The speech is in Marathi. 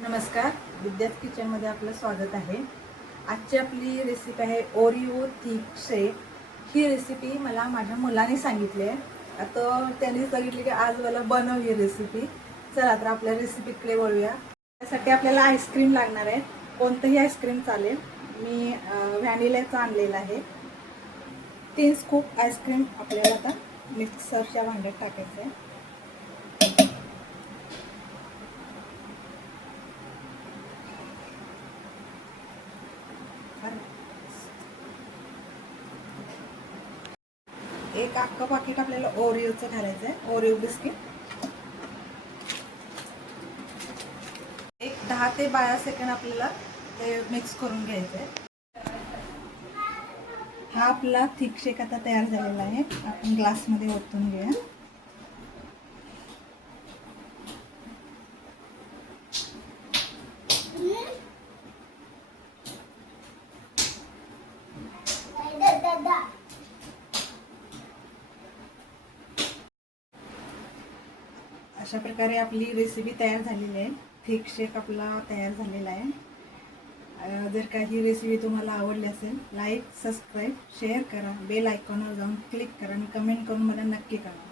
नमस्कार, विद्याच किचनमध्ये आपलं स्वागत आहे। आजची आपली रेसिपी आहे ओरिओ थिक शेक। ही रेसिपी मला माझ्या मुलाने सांगितली आहे। आता त्यांनी सांगितले की आज मला बनव ही रेसिपी। चला तर आपल्या रेसिपीकडे वळूया। त्यासाठी आपल्याला आईस्क्रीम लागणार आहे। कोणतंही आईस्क्रीम चालेल। मी व्हॅनिलाचं आणलेलं आहे। 3 स्कूप आईस्क्रीम आपल्याला आता मिक्सरच्या भांड्यात टाकायचं आहे। एक अख्खं पाकिट आपल्याला ओरिओचं घालायचं आहे। ओरिओ बिस्किट एक 10 ते 12 सेकंड आपल्याला ते मिक्स करून घ्यायचं आहे। हा आपला थिक शेक आता तयार झालेला आहे। आपण ग्लासमध्ये ओतून घेऊया। अशा प्रकारे आपली रेसिपी तयार झालेली आहे। थिक शेक आपला तयार झालेला आहे। जर का ही रेसिपी तुम्हाला आवडली असेल, लाईक, सबस्क्राईब, शेअर करा, बेल आयकॉनवर जाऊन क्लिक करा आणि कमेंट करून मला नक्की कळवा।